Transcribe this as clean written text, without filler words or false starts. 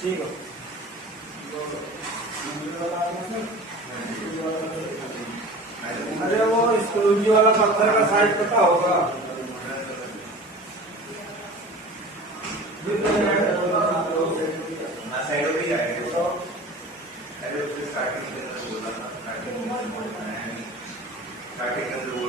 ठीक है। अरे वो स्कूल वाला पत्थर का साइज पता होगा? स्टार्टिंग